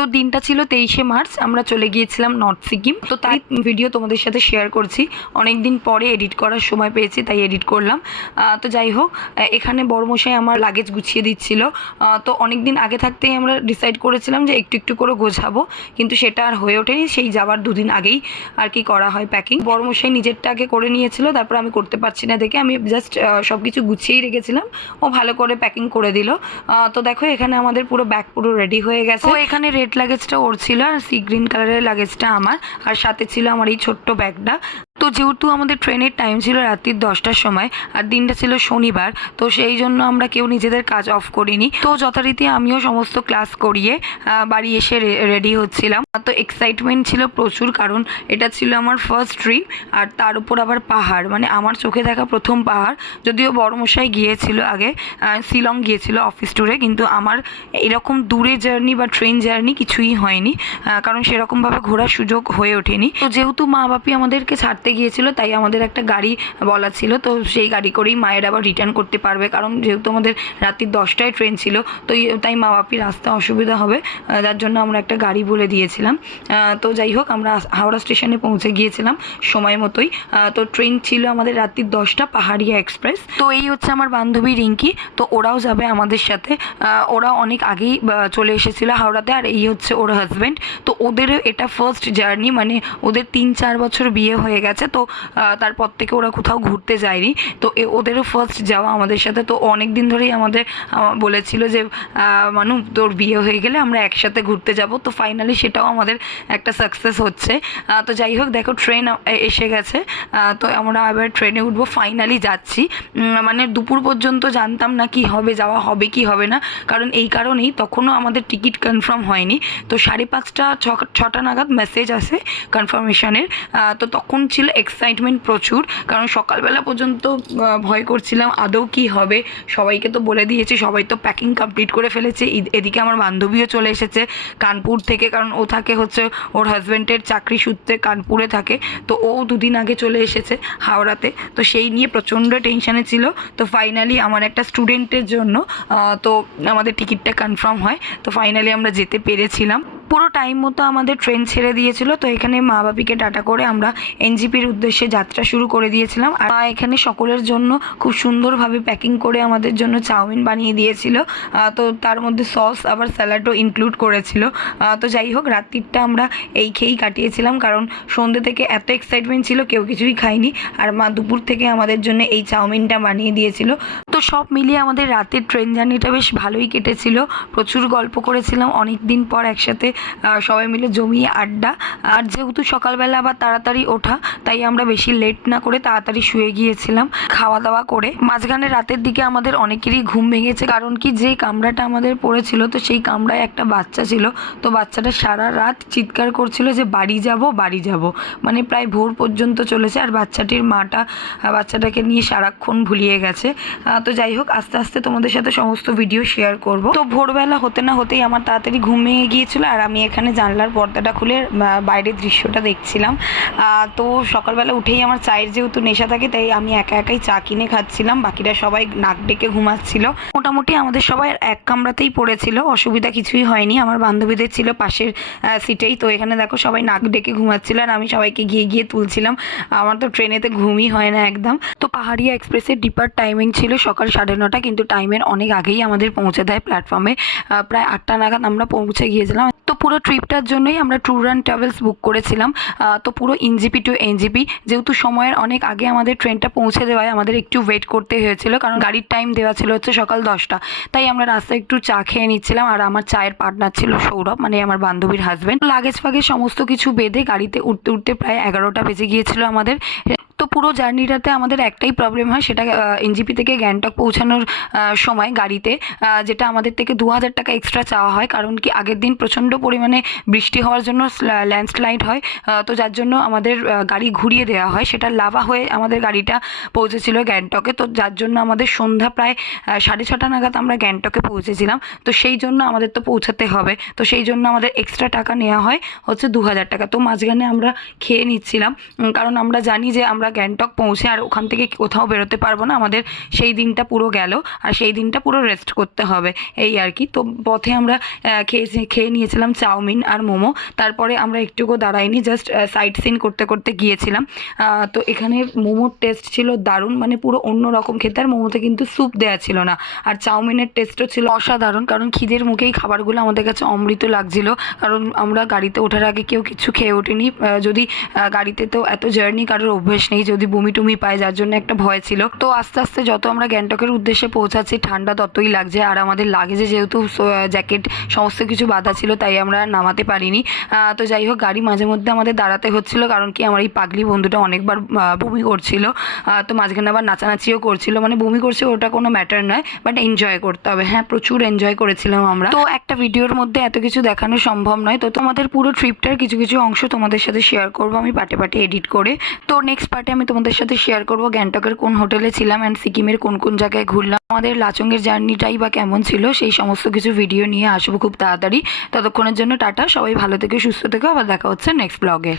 তো দিনটা ছিল 23শে মার্চ, আমরা চলে গিয়েছিলাম নর্থ সিকিম। তো তাই ভিডিও তোমাদের সাথে শেয়ার করছি, অনেক দিন পরে এডিট করার সময় পেয়েছি তাই এডিট করলাম। তো যাই হোক, এখানে বড়মশাই আমার লাগেজ গুছিয়ে দিচ্ছিল। তো অনেক দিন আগে থাকতেই আমরা ডিসাইড করেছিলাম যে একটু একটু করে গোছাবো, কিন্তু সেটা আর হয়ে ওঠেনি। সেই যাওয়ার দুদিন আগেই আর কি করা হয় প্যাকিং। বড়মশাই নিজেরটা আগে করে নিয়েছিল, তারপর আমি করতে পারছি না দেখে আমি জাস্ট সব কিছু গুছিয়েই রেখেছিলাম, ও ভালো করে প্যাকিং করে দিল। তো দেখো এখানে আমাদের পুরো ব্যাগ পুরো রেডি হয়ে গেছে। তো এখানে রেড লাগেজটা ওর ছিল আর সি গ্রিন কালারের লাগেজটা আমার, আর সাথে ছিল আমার এই ছোট্ট ব্যাগটা। তো যেহেতু আমাদের ট্রেনের টাইম ছিল রাত্রির 10টার সময় আর দিনটা ছিল শনিবার, তো সেই জন্য আমরা কেউ নিজেদের কাজ অফ করিনি। তো যথারীতি আমিও সমস্ত ক্লাস করিয়ে বাড়ি এসে রেডি হচ্ছিলাম। তো এক্সাইটমেন্ট ছিল প্রচুর, কারণ এটা ছিল আমার ফার্স্ট ট্রিপ, আর তার উপর আবার পাহাড়, মানে আমার চোখে দেখা প্রথম পাহাড়। যদিও বড়মশাই গিয়েছিল আগে, শিলং গিয়েছিল অফিস ট্যুরে, কিন্তু আমার এরকম দূরে জার্নি বা ট্রেন জার্নি কিছুই হয়নি, কারণ সেরকমভাবে ঘোরার সুযোগ হয়ে ওঠেনি। তো যেহেতু মা বাপি আমাদেরকে ছাড়তে গিয়েছিল তাই আমাদের একটা গাড়ি বলা ছিল, তো সেই গাড়ি করেই মায়ের আবার রিটার্ন করতে পারবে, কারণ যেহেতু আমাদের রাত্রি 10টায় ট্রেন ছিল। তো তাই মা বাপির আসতে অসুবিধা হবে, যার জন্য আমরা একটা গাড়ি বলে দিয়েছিলাম। তো যাই হোক, আমরা হাওড়া স্টেশনে পৌঁছে গিয়েছিলাম সময় মতোই। তো ট্রেন ছিল আমাদের রাত্রি 10টা, পাহাড়িয়া এক্সপ্রেস। তো এই হচ্ছে আমার বান্ধবী রিঙ্কি, তো ওরাও যাবে আমাদের সাথে। ওরা অনেক আগেই চলে এসেছিল হাওড়াতে, আর এই হচ্ছে ওর হাজব্যান্ড। তো ওদেরও এটা ফার্স্ট জার্নি, মানে ওদের 3-4 বছর বিয়ে হয়ে গেছে, তো তারপর থেকে ওরা কোথাও ঘুরতে যায়নি। তো ওদেরও ফার্স্ট যাওয়া আমাদের সাথে। তো অনেক দিন ধরেই আমাদের বলেছিল যে মানু তোর বিয়ে হয়ে গেলে আমরা একসাথে ঘুরতে যাব। তো ফাইনালি সেটাও আমাদের একটা সাকসেস হচ্ছে। তো যাই হোক, দেখো ট্রেন এসে গেছে। তো আমরা এবার ট্রেনে উঠবো, ফাইনালি যাচ্ছি। মানে দুপুর পর্যন্ত জানতাম না কি হবে, যাওয়া হবে কি হবে না, কারণ এই কারণেই তখনও আমাদের টিকিট কনফার্ম হয়নি। তো 5:30-6টা নাগাদ মেসেজ আসে কনফার্মেশনের। তো তখন ছিল এক্সাইটমেন্ট প্রচুর, কারণ সকালবেলা পর্যন্ত ভয় করছিলাম আদৌ কি হবে। সবাইকে তো বলে দিয়েছি, সবাই তো প্যাকিং কমপ্লিট করে ফেলেছে। এদিকে আমার বান্ধবীও চলে এসেছে কানপুর থেকে, কারণ ও থাকে হচ্ছে ওর হাজব্যান্ডের চাকরি সূত্রে কানপুরে থাকে। তো ও দুদিন আগে চলে এসেছে হাওড়াতে, তো সেই নিয়ে প্রচণ্ড টেনশানে ছিল। তো ফাইনালি আমার একটা স্টুডেন্টের জন্য তো আমাদের টিকিটটা কনফার্ম হয়। তো ফাইনালি আমরা যেতে পেরেছিলাম। পুরো টাইম মতো আমাদের ট্রেন ছেড়ে দিয়েছিল। তো এখানে মা বাপিকে টাটা করে আমরা এনজিপির উদ্দেশ্যে যাত্রা শুরু করে দিয়েছিলাম। আর মা এখানে সকলের জন্য খুব সুন্দরভাবে প্যাকিং করে আমাদের জন্য চাউমিন বানিয়ে দিয়েছিল। তো তার মধ্যে সস আবার স্যালাডও ইনক্লুড করেছিল। তো যাই হোক, রাত্রিটা আমরা এই খেয়েই কাটিয়েছিলাম, কারণ সন্ধ্যে থেকে এত এক্সাইটমেন্ট ছিল, কেউ কিছুই খাইনি। আর মা দুপুর থেকে আমাদের জন্য এই চাউমিনটা বানিয়ে দিয়েছিল। তো সব মিলিয়ে আমাদের রাতের ট্রেন জার্নিটা বেশ ভালোই কেটেছিল। প্রচুর গল্প করেছিলাম, অনেক দিন পর একসাথে সবাই মিলে জমিয়ে আড্ডা। আর যেহেতু সকালবেলা আবার তাড়াতাড়ি ওঠা, তাই আমরা বেশি লেট না করে তাড়াতাড়ি শুয়ে গিয়েছিলাম খাওয়া দাওয়া করে। মাঝখানে রাতের দিকে আমাদের অনেকেরই ঘুম ভেঙেছে, কারণ কি যে কামরাটা আমাদের পড়েছিল, তো সেই কামরায় একটা বাচ্চা ছিল। তো বাচ্চাটা সারা রাত চিৎকার করছিল যে বাড়ি যাব বাড়ি যাব, মানে প্রায় ভোর পর্যন্ত চলেছে। আর বাচ্চাটির মাটা বাচ্চাটাকে নিয়ে সারাক্ষণ ভুলিয়ে গেছে। তো যাই হোক, আস্তে আস্তে তোমাদের সাথে সমস্ত ভিডিও শেয়ার করব। তো ভোরবেলা হতে না হতেই আমার তাড়াতাড়ি ঘুম ভেঙে গিয়েছিল, আর আমি এখানে জানলার পর্দাটা খুলে বাইরের দৃশ্যটা দেখছিলাম। তো সকালবেলা উঠেই আমার চায়ের যেহেতু নেশা থাকে, তাই আমি একা একাই চা কিনে খাচ্ছিলাম, বাকিরা সবাই নাক ডেকে ঘুমাচ্ছিল। মোটামুটি আমাদের সবাই এক কামরাতেই পড়েছিল, অসুবিধা কিছুই হয়নি। আমার বান্ধবীদের ছিল পাশের সিটেই। তো এখানে দেখো সবাই নাক ডেকে ঘুমাচ্ছিল, আর আমি সবাইকে গিয়ে গিয়ে তুলছিলাম। আমার তো ট্রেনেতে ঘুমই হয় না একদম। তো পাহাড়িয়া এক্সপ্রেসের ডিপার টাইমিং ছিল সকাল 9:30, কিন্তু টাইমের অনেক আগেই আমাদের পৌঁছে দেয় প্ল্যাটফর্মে। প্রায় 8টা নাগাদ আমরা পৌঁছে গিয়েছিলাম। তো পুরো ট্রিপটার জন্যই আমরা ট্যুর অ্যান্ড ট্রাভেলস বুক করেছিলাম। তো পুরো এনজিপি টু এনজিপি, যেহেতু সময়ের অনেক আগে আমাদের ট্রেনটা পৌঁছে দেওয়ায় আমাদের একটু ওয়েট করতে হয়েছিল, কারণ গাড়ির টাইম দেওয়া ছিল হচ্ছে সকাল 10টা। তাই আমরা রাস্তায় একটু চা খেয়ে নিচ্ছিলাম, আর আমার চায়ের পার্টনার ছিল সৌরভ, মানে আমার বান্ধবীর হাজব্যান্ড। লাগেজ ফাগেজ সমস্ত কিছু বেঁধে গাড়িতে উঠতে উঠতে প্রায় 11টা বেজে গিয়েছিল আমাদের। তো পুরো জার্নিটাতে আমাদের একটাই প্রবলেম হয়, সেটা এনজিপি থেকে গ্যাংটক পৌঁছানোর সময় গাড়িতে, যেটা আমাদের থেকে 2000 টাকা এক্সট্রা চাওয়া হয়, কারণ কি আগের দিন প্রচণ্ড পরিমাণে বৃষ্টি হওয়ার জন্য ল্যান্ডস্লাইড হয়। তো যার জন্য আমাদের গাড়ি ঘুরিয়ে দেওয়া হয়, সেটা লাভা হয়ে আমাদের গাড়িটা পৌঁছেছিল গ্যাংটকে। তো যার জন্য আমাদের সন্ধ্যা প্রায় 6:30 নাগাদ আমরা গ্যাংটকে পৌঁছেছিলাম। তো সেই জন্য আমাদের তো পৌঁছাতে হবে, তো সেই জন্য আমাদের এক্সট্রা টাকা নেওয়া হয় হচ্ছে 2000 টাকা। তো মাঝখানে আমরা খেয়ে নিচ্ছিলাম, কারণ আমরা জানি যে আমরা গ্যাংটক পৌঁছে আর ওখান থেকে কোথাও বেরোতে পারবো না, আমাদের সেই দিনটা পুরো গেল আর সেই দিনটা পুরো রেস্ট করতে হবে এই আর কি। তো পথে আমরা খেয়ে নিয়েছিলাম চাউমিন আর মোমো। তারপরে আমরা একটুকু দাঁড়াইনি, জাস্ট সাইট সিন করতে করতে গিয়েছিলাম। তো এখানে মোমোর টেস্ট ছিল দারুণ, মানে পুরো অন্য রকম খেতে। আর মোমোতে কিন্তু স্যুপ দেওয়া ছিল না, আর চাউমিনের টেস্টও ছিল অসাধারণ, কারণ খিদের মুখেই খাবারগুলো আমাদের কাছে অমৃত লাগছিল। কারণ আমরা গাড়িতে ওঠার আগে কেউ কিছু খেয়ে ওঠেনি, যদি গাড়িতে তো এত জার্নি কারোর অভ্যেস নেই, যদি বমি টুমি পায়, যার জন্য একটা ভয় ছিল। তো আস্তে আস্তে যত আমরা গ্যাংটকের উদ্দেশ্যে পৌঁছাচ্ছি ঠান্ডা ততই লাগছে, আর আমাদের লাগেজে যেহেতু জ্যাকেট সমস্ত কিছু বাঁধা ছিল তাই আমরা নামাতে পারিনি। তো যাই হোক, গাড়ি মাঝে মধ্যে আমাদের দাঁড়াতে হচ্ছিল, কারণ কি আমার এই পাগলি বন্ধুটা অনেকবার বমি করছিল, তো মাঝখানে আবার নাচানাচিও করছিল। মানে বমি করছে ওটা কোনো ম্যাটার নয়, বাট এনজয় করতে হবে। হ্যাঁ, প্রচুর এনজয় করেছিলাম আমরা। তো একটা ভিডিওর মধ্যে এত কিছু দেখানো সম্ভব নয়, তো তোমাদের পুরো ট্রিপটার কিছু কিছু অংশ তোমাদের সাথে শেয়ার করবো আমি পার্টে পার্টে এডিট করে। তো নেক্সট পার্টে আমি তোমাদের সাথে শেয়ার করবো গ্যাংটকের কোন হোটেলে ছিলাম অ্যান্ড সিকিমের কোন কোন জায়গায় ঘুরলাম, আমাদের লাচুংয়ের জার্নিটাই বা কেমন ছিল, সেই সমস্ত কিছু ভিডিও নিয়ে আসবো খুব তাড়াতাড়ি। ততক্ষণের জন্য টাটা, সবাই ভালো থেকো, সুস্থ থেকো, আবার দেখা হচ্ছে নেক্সট ব্লগে।